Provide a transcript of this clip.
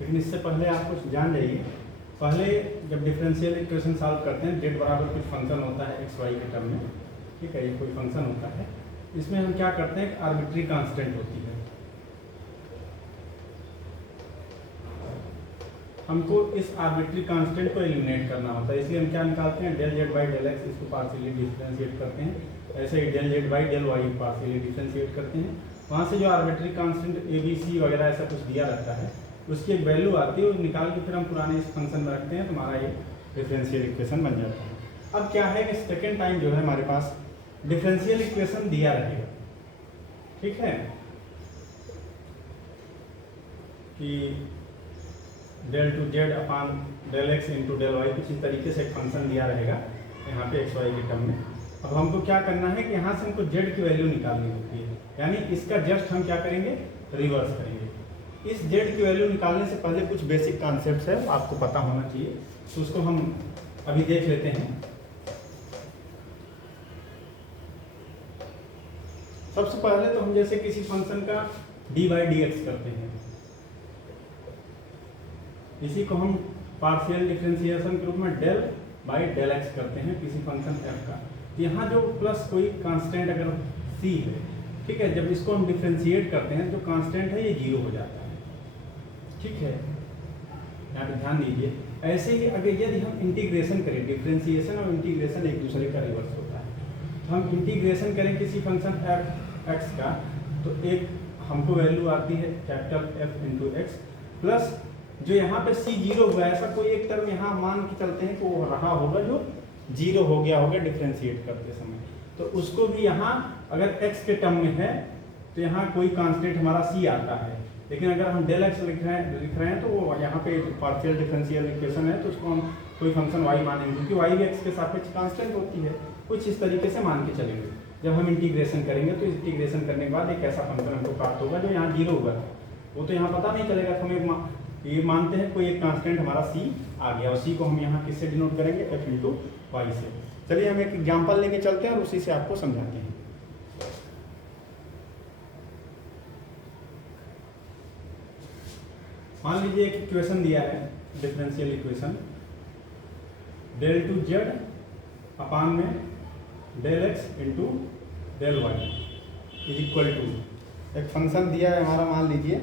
लेकिन इससे पहले आप कुछ जान जाइए। पहले जब डिफरेंशियल इक्वेशन सॉल्व करते हैं, जेड बराबर कुछ फंक्शन होता है एक्स वाई के टर्म में, ठीक है, ये कोई फंक्शन होता है। इसमें हम क्या करते हैं, एक आर्बिट्री कांस्टेंट होती है। हमको इस आर्बिट्री कांस्टेंट को एलिमिनेट करना होता है, इसलिए हम क्या निकालते हैं, del Z by del X, इसको पार्शियली डिफरेंशिएट करते हैं। ऐसे ही del Z by del Y partially differentiate करते हैं। वहाँ से जो arbitrary constant A B C वगैरह ऐसा कुछ दिया रहता है, उसकी एक वैल्यू आती है, वो निकाल के फिर हम पुराने इस फंक्शन में रखते हैं, तो हमारा ये डिफरेंशियल इक्वेशन बन जाता है। अब क्या है कि सेकेंड टाइम जो है हमारे पास डिफरेंशियल इक्वेशन दिया रहेगा, ठीक है, कि del two Z upon del X into del Y, कुछ इस तरीके से एक फंक्शन दिया रहेगा यहाँ पे एक्स वाई के टर्म में। अब हमको क्या करना है कि यहाँ से हमको जेड की वैल्यू निकालनी होती है, यानी इसका जस्ट हम क्या करेंगे, रिवर्स करेंगे। इस जेड की वैल्यू निकालने से पहले कुछ बेसिक कॉन्सेप्ट्स है, आपको पता होना चाहिए, तो उसको हम अभी देख लेते हैं। सबसे पहले तो हम जैसे किसी फंक्शन का डी बाई डी एक्स करते हैं, इसी को हम पार्शियल डिफरेंशिएशन के रूप में डेल बाई डेल एक्स करते हैं किसी फंक्शन एफ का। यहाँ जो प्लस कोई कांस्टेंट अगर सी है, ठीक है, जब इसको हम डिफरेंशिएट करते हैं तो कांस्टेंट है ये जीरो हो जाता है, ठीक है, यहाँ पे ध्यान दीजिए। ऐसे ही अगर यदि हम इंटीग्रेशन करें, डिफरेंशिएशन और इंटीग्रेशन एक दूसरे का रिवर्स होता है, तो हम इंटीग्रेशन करें किसी फंक्शन एफ एक्स का, तो एक हमको वैल्यू आती है capital F into x, plus जो यहाँ पे सी जीरो हुआ है, ऐसा कोई एक टर्म यहाँ मान के चलते हैं कि वो रहा होगा जो जीरो हो गया होगा डिफरेंशिएट करते समय, तो उसको भी यहाँ अगर एक्स के टर्म में है तो यहाँ कोई कांस्टेंट हमारा सी आता है। लेकिन अगर हम डेल एक्स लिख रहे हैं तो वो यहाँ पे पार्शियल डिफरेंशियल इक्वेशन है, तो उसको हम कोई फंक्शन वाई मानेंगे, क्योंकि वाई भी एक्स के सापेक्ष कांस्टेंट होती है। कुछ इस तरीके से मान के चलेंगे। जब हम इंटीग्रेशन करेंगे तो इंटीग्रेशन करने के बाद एक ऐसा फंक्शन हमको प्राप्त होगा जो यहाँ जीरो हुआ था, वो तो यहाँ पता नहीं चलेगा, तो हमें ये मानते हैं कोई एक कांस्टेंट हमारा सी आ गया, और सी को हम यहाँ किससे डिनोट करेंगे, एफ इंटू वाई से। चलिए हम एक एग्जाम्पल लेके चलते हैं और उसी से आपको समझाते हैं। मान लीजिए एक इक्वेशन दिया है, differential equation, del two Z upon में del X into del Y is equal to, एक फंक्शन दिया है हमारा, मान लीजिए